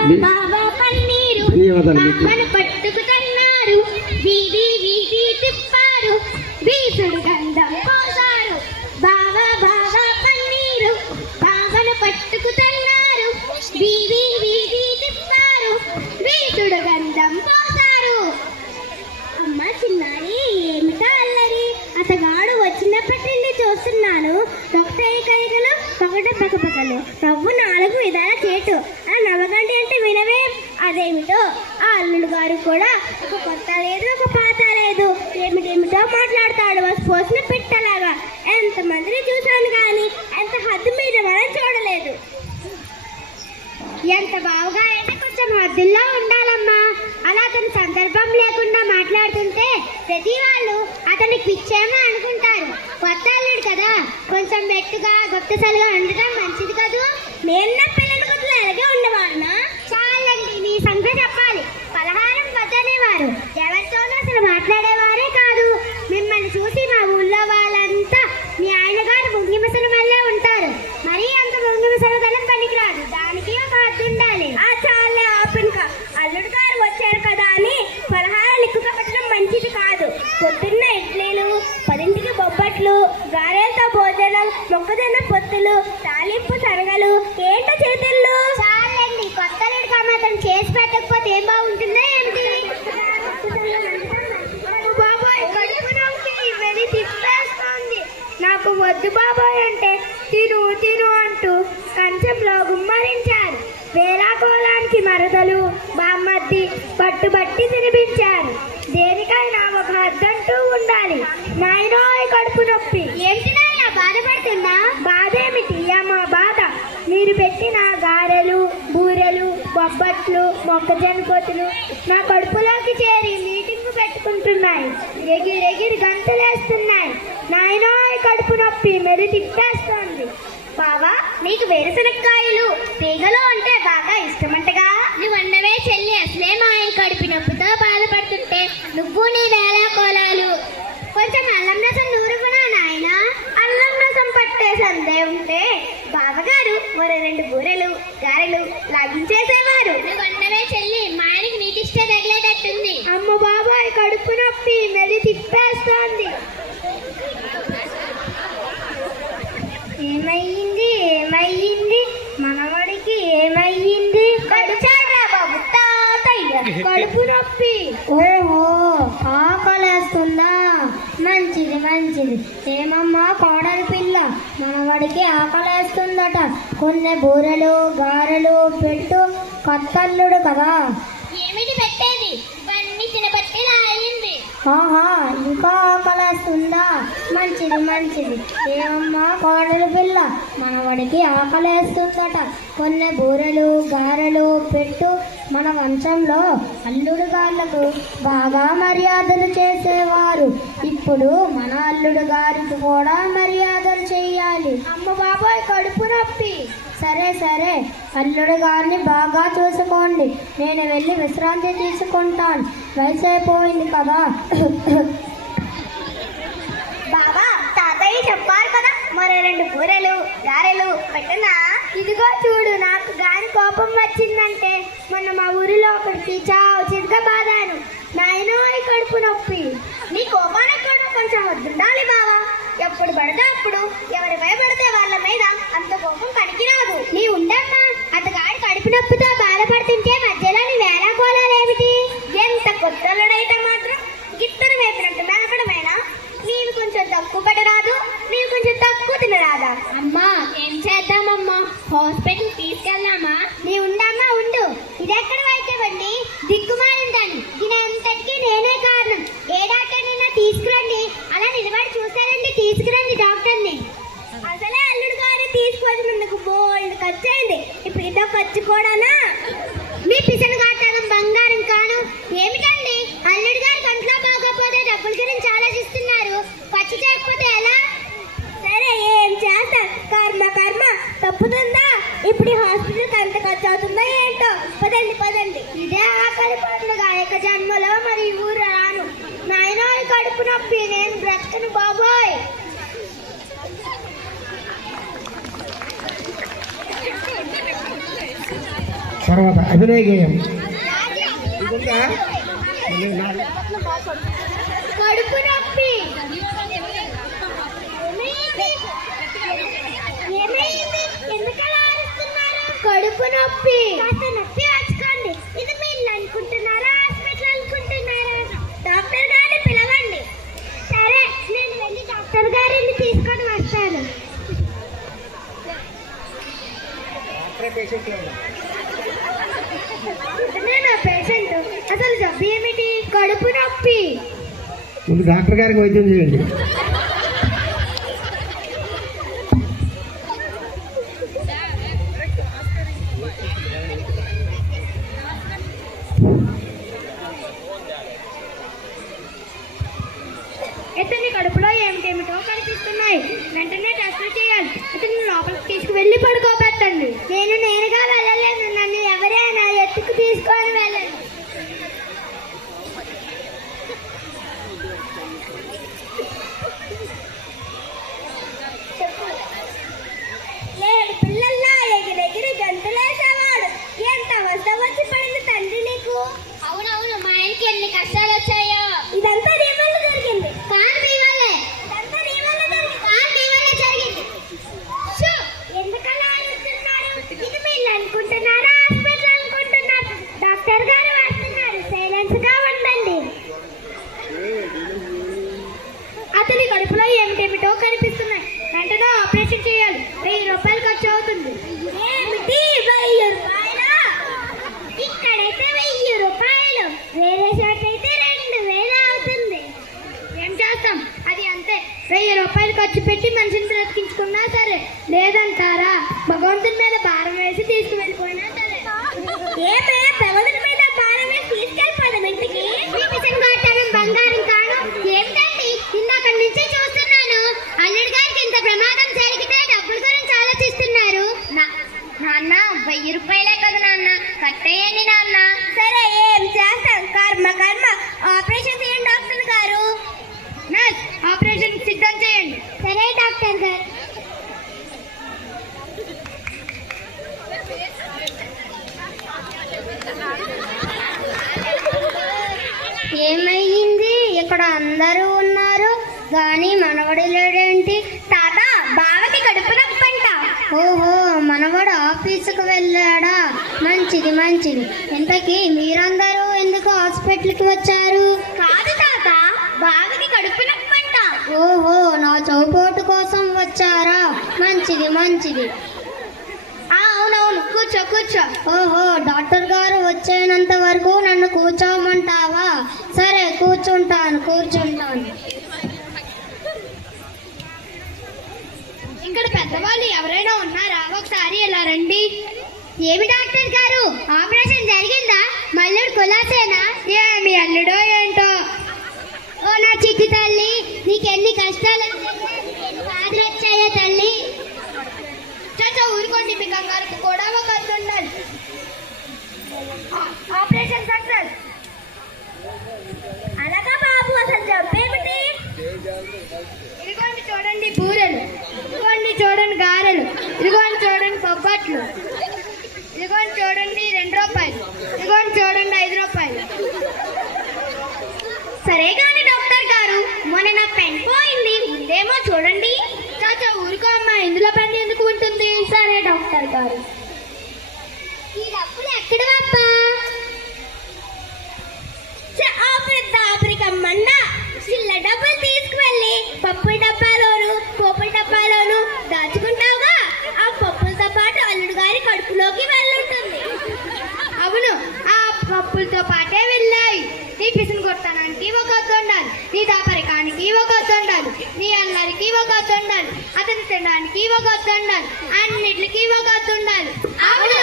బాబా పన్నీరు బాబాను పట్టుకుతున్నారు, వీధి వీధి తిప్పారు, వీసుడు గంధం పోసారు. బాబా బాబా పన్నీరు బాబాను పట్టుకుతున్నారు, వీధి వీధి తిప్పారు, వీసుడు గంధం పోసారు. అమ్మ చిన్నారి ఏమిటా అల్లరి? అతగాడు వచ్చినప్పటి నుండి చూస్తున్నాను. ఒకటే కైకలు ఒకటే పక్కపక్కలు, నవ్వు 4 విధాల చేటు. ఆ నవ్వగండి అంటే వినవే. అదేమిటో ఆ అల్లుడు గారు కూడా ఒక కొత్త లేదు ఒక పాత లేదు, ఏమిటేమిటో మాట్లాడతాడు పోసిన పెట్టలాగా. ఎంతమందిని చూశాను కానీ ఎంత హద్దు మీద మనం చూడలేదు. ఎంత బావుగా అయితే కొంచెం హద్దుల్లో ఉండాలమ్మా. అలా అతని సందర్భం లేకుండా మాట్లాడుతుంటే ప్రతి వాళ్ళు అతనికి పిచ్చేమో అనుకుంటారు. కొత్త అల్లుడు కదా, కొంచెం మెట్టుగా గొప్పసలుగా ఉండటం మంచిది కదూ. నేను నా పిల్లల కొద్దిగా అలాగే ఉండేవాళ్ళనా? చాలండి, నీ సంగతి చెప్పాలి. పలహారం వద్దనేవారు, ఎవరితోనూ అసలు మాట్లాడేవారే కాదు. మిమ్మల్ని చూసి మా ఊళ్ళో వాళ్ళంతా మీ ఆయన గారు ముంగి ముసలి వల్లే ఉంటారు. మరీ అంత ముంగి ముసలిదనం పనికిరాదు, దానికి ఒక హద్దు ఉండాలి. ఆ చాలే ఆపనుక. అల్లుడు గారు వచ్చారు కదా అని పలహారాలు ఎక్కువగా పెట్టడం మంచిది కాదు. పొద్దున్న ఇడ్లీలు, 10ంటికి బొబ్బట్లు, గారెలతో భోజనం, మొక్కజొన్న పొత్తులు, తాలింపు శనగలు, ఏంటో చేతుల్లో. చాలండి, కొత్త అల్లుడు కామాతం చేసి పెట్టకపోతే ఏం బాగుంటుందో ఏమిటి? బాబాయ్ కడుపు నొప్పి వెలి తిప్పేస్తోంది. నాకు వద్దు బాబాయ్ అంటే తిను తిను అంటూ కంచంలో గుమ్మరించారు. వేలాకోలానికి మరదలు బామ్మద్ది పట్టుబట్టి తినిపించారు. దేనికైనా ఒక హద్దంటూ ఉండాలి. నాయనోయ్ కడుపు నొప్పి. ఏంటి నాయన బాధపడుతున్నా? బాధేమిటి మా బాధ? మీరు పెట్టిన గారెలు, బూరెలు, బొబ్బట్లు, మొక్కజొన్న పొత్తులు నా కడుపులోకి చేరి మీటింగ్ పెట్టుకుంటున్నాయి. ఎగిరెగిరి గంతులేస్తున్నాయి. నాయనోయ్ కడుపు నొప్పి మెరి తిప్పేస్తోంది. బావా, నీకు వేరుశనక్కాయలు తీగలో అంటే బాగా ఇష్టమంటగా. నువ్వు అన్నవే చెల్లి, అసలే మా ఆయన కడుపు నొప్పితో బాధపడుతుంటే నువ్వు నీ వేళా కోలాలు. కొంచెం అల్లం రసం నూరుకున్నా నాయన. అల్లం రసం పట్టే సందే ఉంటే బావగారు మరో 2 బూరెలు గారెలు లాగించేసేవారు. నువ్వు అన్నవే చెల్లి, మా ఆయనకి నీటిష్ట తగిలేటట్టుంది. అమ్మ బాబాయ్ కడుపు నొప్పి మెలి తిప్పేస్తోంది. ఏమయ్యింది ఏమయ్యింది మనవడికి ఏమయ్యింది? కడుచారా బాబు తాతయ్య కడుపు నొప్పి. ఓహో, ఆకలేస్తుందా? మంచిది మంచిది. ఏమమ్మా కోడలి పిల్ల, మనవడికి ఆకలేస్తుందట. కొన్ని బూరెలు గారెలు పెట్టు, కొత్తల్లుడు కదా. ఏమిటి పెట్టేది? ఇవన్నీ తినబట్టి అయింది. ఆహా, ఇంకా ఆకలేస్తుందా? మంచిది మంచిది. ఏమమ్మా కోడలి పిల్ల, మనవడికి ఆకలేస్తుందట. కొన్ని బూరెలు గారెలు పెట్టు. మన వంశంలో అల్లుడు గాళ్ళకు బాగా మర్యాదలు చేసేవారు. ఇప్పుడు మన అల్లుడు గారికి కూడా మర్యాదలు చెయ్యాలి. అమ్మ బాబాయ్ కడుపు నొప్పి. సరే సరే, అల్లుడు గారిని బాగా చూసుకోండి. నేను వెళ్ళి విశ్రాంతి తీసుకుంటాను. వయసు అయిపోయింది కదా. బాబా, తాతయ్య చెప్పారు కదా మరో 2 బూరెలు గారెలు పెట్టనా? ఇదిగో చూడు, నాకు గాని కోపం వచ్చిందంటే మొన్న మా ఊరిలో ఒకరికి చావు చిరుగా బాధాను. నాయనో కడుపు నొప్పి. నీ కోపానికి కూడా కొంచెం వద్దుండాలి బావా. ఎప్పుడు పడితే అప్పుడు ఎవరి భయపడితే వాళ్ళ మీద అంత కోపం పనికిరాదు. నీ ఉండమ్మా, అతగాడి కడుపు నొప్పితో బాధపడుతుంటే మధ్యలో నీ వేళా కోలాలేమిటి? ఎంత కొత్తలుడైతే మాత్రం గిత్తను వేపినట్టు మెలకడమేనా? నీవు కొంచెం తక్కువ పెట్టరాదు, నీవు కొంచెం తక్కువ తినరాదా? అమ్మా, ఏం చేద్దామమ్మా? హాస్పిటల్ తీసుకెళ్దామా? నీ ఉండమ్మా ఉండు. ఇదెక్కడ వైద్యమండి? దిక్కుమాలిందని. దీని అంతటికీ నేనే కారణం. ఏ డాక్టర్నైనా తీసుకురండి. అలా నిలబడి చూసారండి, తీసుకురండి డాక్టర్ని. అసలే అల్లుడు గారు తీసుకొచ్చినందుకు బోల్డ్ ఖర్చు అయింది. ఇప్పుడు ఇదో ఖర్చు కూడానా? మీ పిసను కాటం బంగారం కాను. ఏమిటండి అల్లుడు గారి కంట్లో బాగోపోతే డబ్బుల గురించి ఆలోచిస్తున్నారు? ఖర్చు చేయకపోతే ఎలా? సరే, ఏం చేస్తా? కర్మ కర్మ తప్పుతుందా? ఇప్పుడు హాస్పిటల్కి ఎంత ఖర్చు అవుతుందో ఏంటో. పదండి పదండి. ఇదే ఆఖరి పండుగ. ఇక జన్మలో మరి ఊరు రాను. నాయన కడుపు నొప్పి, నేను బ్రతకను బాబోయ్. తర్వాత అభినయ గేయం. కడుపు నొప్పి. ఏమైంది? ఎందుకలా అరుస్తున్నారు? కడుపు నొప్పి. కాస్త నొప్పి వచ్చుకోండి. ఇది మీ ఇల్లు అనుకుంటున్నారా, హాస్పిటల్ అనుకుంటున్నారా? డాక్టర్ గారిని పిలవండి. సరే, నేను వెళ్ళి డాక్టర్ గారిని తీసుకొని వస్తాను. నేను పేషెంట్. అసలు జబ్బు ఏమిటి? కడుపు నొప్పి. ముందు డాక్టర్ గారికి వైద్యం చేయండి. ఇతని కడుపులో ఏమిటేమిటో కనిపిస్తున్నాయి. వెంటనే టెస్టులు చేయాలి. ఇతని లోపలికి తీసుకువెళ్ళి పడుకోబెట్టండి. నేను నేరుగా వెళ్ళలేను. నన్ను ఎవరైనా ఎత్తుకు తీసుకొని వెళ్ళండి. లేడు పిల్లల్లా ఎగిరెగిరి గంతులేసేవాడు. ఎంత వద్ద వచ్చి పడింది తండ్రి నీకు. అవునవును, మా ఆయనకి ఎన్ని కష్టాలు వచ్చాయో. ఇదంతా నీ వల్ల జరిగింది. కాదు నీ వల్లే. ఇదంతా నీ వల్ల జరిగింది. కాదు నీ వల్లే జరిగింది. షూ! ఎందుకలా అరుస్తున్నారు? ఇది మీరు అనుకుంటున్నారా, హాస్పిటల్ అనుకుంటున్నారు? డాక్టర్ గారు వస్తున్నారు. సైలెన్స్ గా ఉండండి. అతని కడుపులో ఏమిటేమిటో కనిపిస్తున్నాయి. వెంటనే ఆపరేషన్ చేయాలి. 1000 రూపాయలు ఖర్చు అవుతుంది. ఏమిటి 1000 రూపాయలు? ఇక్కడైతే 1000 రూపాయలు, వేరే చోట అయితే 2000 అవుతుంది. ఏం చేస్తాం, అది అంతే. 1000 రూపాయలు ఖర్చు పెట్టి మనిషిని బ్రతికించుకున్నా సరే, లేదంటారా భగవంతుని మీద భారం వేసి తీసుకువెళ్ళిపోయినా సరే. ఏమే భగవంతుని మీద భారం వేసి తీసుకెళ్ళిపోదాం ఇంటికి? బంగారం కాను. ఏమిటండి, ఇందాక నుంచి చూస్తున్నాను. అల్లుడి గారికి ఇంత ప్రమాదం జరిగితే డబ్బుల గురించి ఆలోచిస్తున్నారు. నాన్న 1000 రూపాయలే కదా నాన్న, కట్టేయండి నాన్న. సరే, ఏం చేస్తాం, కర్మ కర్మ. ఆపరేషన్ చేయండి డాక్టర్ గారు. నర్స్, ఆపరేషన్ సిద్ధం చేయండి. సరే డాక్టర్ గారు. ఏమయ్యింది? ఇక్కడ అందరూ ఉన్నారు కానీ మనవడు లేడేంటి? తాత, బావకి కడుపు నొప్పంట. ఓహో, మనవడు ఆఫీసుకు వెళ్ళాడా? మంచిది మంచిది. ఇంతకీ మీరందరూ ఎందుకు హాస్పిటల్కి వచ్చారు? కాదు తాత, బావకి కడుపు నొప్పంట. ఓహో, నా చౌపోటు కోసం వచ్చారా? మంచిది మంచిది. అవునవును, కూర్చో కూర్చో. ఓహో, డాక్టర్ గారు వచ్చేంత వరకు నన్ను కూర్చోమంటావా? సరే, కూర్చుంటాను. ఇక్కడ పెద్దవాళ్ళు ఎవరైనా ఉన్నారా? ఒకసారి ఇలా రండి. ఏమి డాక్టర్ గారు, ఆపరేషన్ జరిగిందా? మల్లుడు కులాసేనా? ఏమి అల్లుడో ఏంటో. ఓ నా చిట్టి తల్లి, నీకెన్ని కష్టాలు బాధలు వచ్చాయో తల్లి. చాచా ఊరుకోండి, మీ కంగారికి కూడా ఒక అర్థం ఉండాలి. Operation success. అలాగా బాబు, అసలు చెప్పేమిటి? ఇదిగోండి చూడండి బూరెలు, ఇదిగోండి చూడండి గారెలు, ఇదిగోండి చూడండి బొబ్బట్లు, ఇదిగోండి చూడండి 2 రూపాయలు, ఇదిగోండి చూడండి 5 రూపాయలు. సరే కానీ డాక్టర్ గారు, మొన్న నా పెన్ పోయింది, ముందేమో చూడండి. చాచా ఊరుకో అమ్మా, ఇందులో పెన్ ఎందుకు ఉంటుంది? సరే డాక్టర్ గారు. ఈ డబ్బులు ఎక్కడ అబ్బా? ఆపరికమ్మండా, చిల్ల డబ్బులు తీసుకువెళ్ళి పప్పు డబ్బాలోను పోపుల డబ్బాలోను దాచుకుంటావుగా. ఆ పప్పులతో పాటు అల్లుడు గారి కడుపులోకి వెళ్ళుంటుంది. అవును, ఆ పప్పులతో పాటే వెళ్ళాయి. నీ పిసిని కొట్టడానికి ఒక వద్ద ఉండాలి, నీ దాపరికానికి ఒక వద్ద ఉండాలి, నీ అల్లరికి ఒక వద్ద ఉండాలి, అతని తినడానికి ఒక వద్ద ఉండాలి, అన్నిటికీ ఒక వద్ద ఉండాలి. అవును,